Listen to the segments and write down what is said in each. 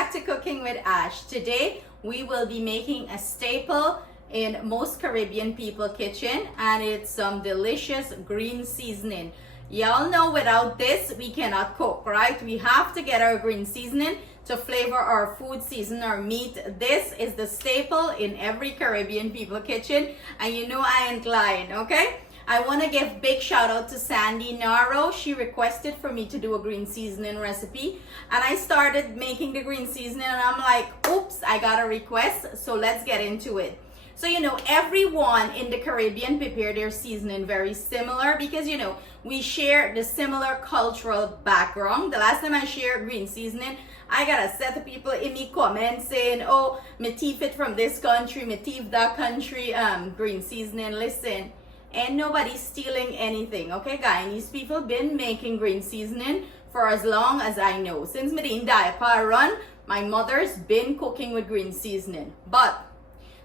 back to Cooking with Ash. Today we will be making a staple in most Caribbean people kitchen, and it's some delicious green seasoning. Y'all know without this we cannot cook, right? We have to get our green seasoning to flavor our food, season our meat. This is the staple in every Caribbean people kitchen, and you know I ain't lying, okay? I want to give big shout out to Sandy Naro. She requested for me to do a green seasoning recipe, and I started making the green seasoning and I'm like, oops, I got a request, so let's get into it. So you know, everyone in the Caribbean prepare their seasoning very similar because you know, we share the similar cultural background. The last time I shared green seasoning, I got a set of people in me comments saying, oh, me teeth it from this country, me teeth that country, green seasoning. Listen, ain't nobody stealing anything, okay? Guyanese people been making green seasoning for as long as I know. Since me in diaper run, my mother's been cooking with green seasoning. But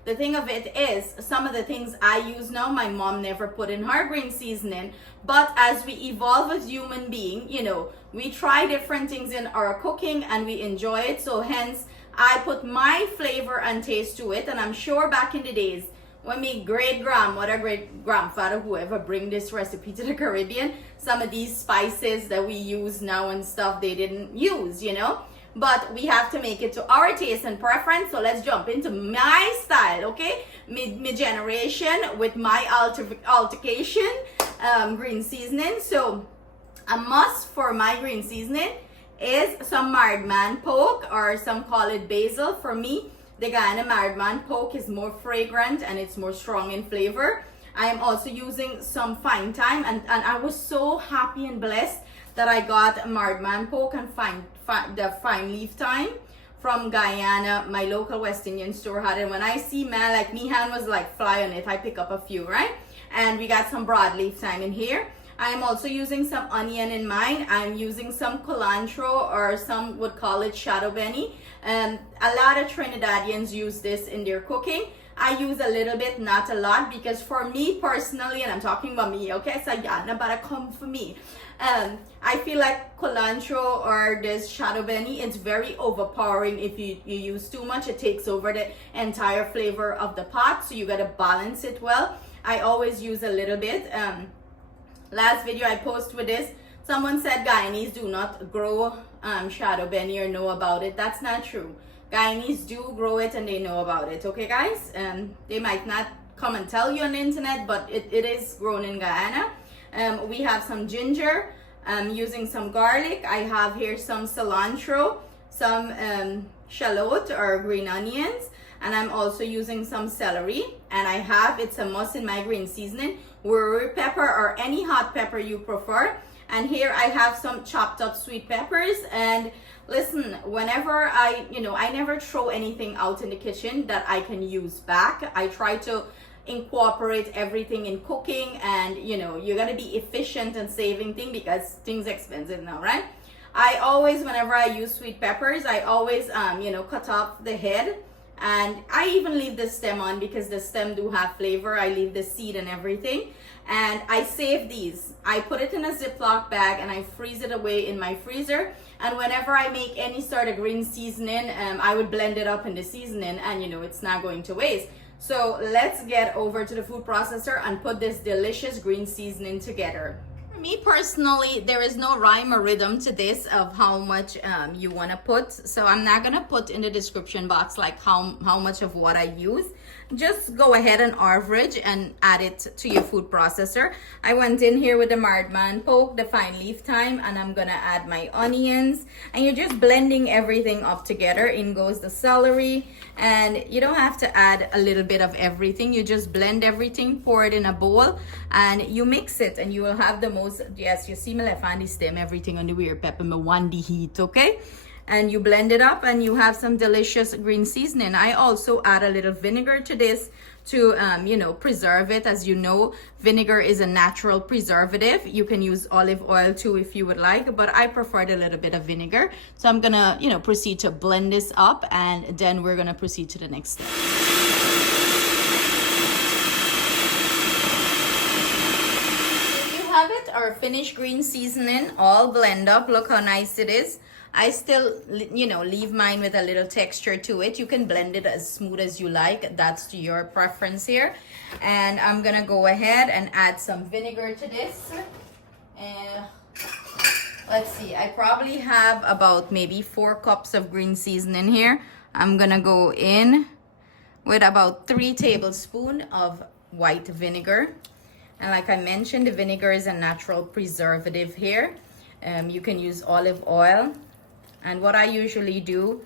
the thing of it is, some of the things I use now, my mom never put in her green seasoning. But as we evolve as human beings, you know, we try different things in our cooking and we enjoy it. So hence, I put my flavor and taste to it. And I'm sure back in the days, when my great-grandmother, great-grandfather, whoever bring this recipe to the Caribbean, some of these spices that we use now and stuff, they didn't use, you know. But we have to make it to our taste and preference. So let's jump into my style, okay? My generation with my altercation green seasoning. So a must for my green seasoning is some marred man poke, or some call it basil. For me, the Guyana marred man poke is more fragrant and it's more strong in flavor. I am also using some fine thyme, and I was so happy and blessed that I got marred man poke and the fine leaf thyme from Guyana. My local West Indian store had it. When I see, man, like me hand was like fly on it, I pick up a few, right? And we got some broadleaf thyme in here. I'm also using some onion in mine. I'm using some culantro, or some would call it shadow Beni. A lot of Trinidadians use this in their cooking. I use a little bit, not a lot, because for me personally, and I'm talking about me, okay, so y'all not better come for me. I feel like culantro or this shadow Beni, it's very overpowering. If you use too much, it takes over the entire flavor of the pot, so you gotta balance it well. I always use a little bit. Last video I posted with this, someone said Guyanese do not grow shadow Beni or know about it. That's not true. Guyanese do grow it and they know about it, okay guys? They might not come and tell you on the internet, but it is grown in Guyana. We have some ginger, using some garlic. I have here some cilantro, some shallot or green onions, and I'm also using some celery. And I have, it's a must in my green seasoning, Wiri pepper or any hot pepper you prefer. And here I have some chopped up sweet peppers. And listen, whenever I never throw anything out in the kitchen that I can use back. I try to incorporate everything in cooking, and you know, you're gonna be efficient and saving things because things expensive now, right? I always, whenever I use sweet peppers, I always cut off the head, and I even leave the stem on because the stem do have flavor. I leave the seed and everything, and I save these. I put it in a Ziploc bag and I freeze it away in my freezer. And whenever I make any sort of green seasoning, I would blend it up in the seasoning, and you know, it's not going to waste. So let's get over to the food processor and put this delicious green seasoning together. For me personally, there is no rhyme or rhythm to this of how much you want to put. So I'm not going to put in the description box like how much of what I use. Just go ahead and average and add it to your food processor. I went in here with the marred man poke, the fine leaf thyme, and I'm gonna add my onions. And you're just blending everything up together. In goes the celery, and you don't have to add a little bit of everything. You just blend everything, pour it in a bowl, and you mix it, and you will have the most, yes, you see me left hand stem, everything on the weird pepper, me want the heat, okay? And you blend it up and you have some delicious green seasoning. I also add a little vinegar to this to preserve it. As you know, vinegar is a natural preservative. You can use olive oil too if you would like, but I preferred a little bit of vinegar. So I'm gonna proceed to blend this up, and then we're gonna proceed to the next step. There you have it, our finished green seasoning all blend up. Look how nice it is. I still, you know, leave mine with a little texture to it. You can blend it as smooth as you like. That's to your preference here. And I'm gonna go ahead and add some vinegar to this. And let's see, I probably have about maybe 4 cups of green seasoning here. I'm gonna go in with about 3 tablespoons of white vinegar. And like I mentioned, the vinegar is a natural preservative here. You can use olive oil. And what I usually do,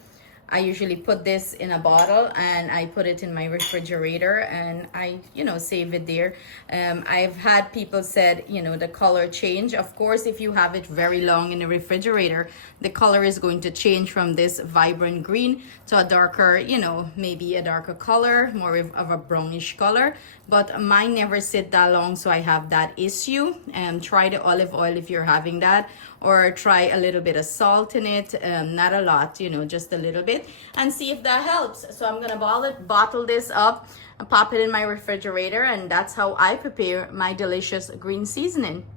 I usually put this in a bottle and I put it in my refrigerator and I, you know, save it there. I've had people said, you know, the color change. Of course, if you have it very long in the refrigerator, the color is going to change from this vibrant green to a darker, you know, maybe a darker color, more of a brownish color. But mine never sit that long, so I have that issue. Try the olive oil if you're having that, or try a little bit of salt in it, not a lot, you know, just a little bit, and see if that helps. So I'm gonna bottle this up and pop it in my refrigerator, and that's how I prepare my delicious green seasoning.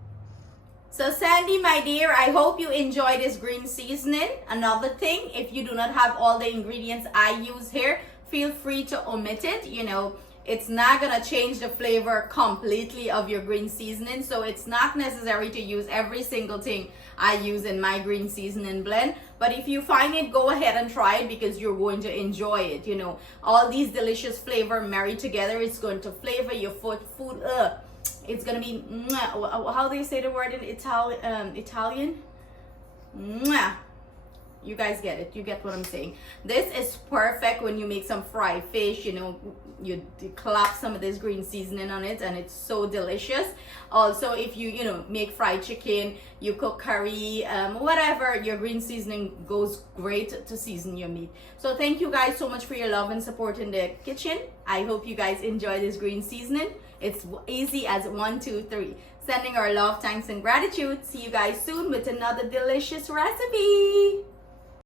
So Sandy, my dear, I hope you enjoy this green seasoning. Another thing, if you do not have all the ingredients I use here, feel free to omit it. You know, it's not gonna change the flavor completely of your green seasoning, so it's not necessary to use every single thing I use in my green seasoning blend. But if you find it, go ahead and try it because you're going to enjoy it. You know, all these delicious flavor married together, it's going to flavor your food. It's gonna be how do you say the word in Italian? Mwah. You guys get it. You get what I'm saying. This is perfect when you make some fried fish, you know, you clap some of this green seasoning on it and it's so delicious. Also, if you know, make fried chicken, you cook curry, whatever, your green seasoning goes great to season your meat. So thank you guys so much for your love and support in the kitchen. I hope you guys enjoy this green seasoning. It's easy as 1, 2, 3. Sending our love, thanks, and gratitude. See you guys soon with another delicious recipe.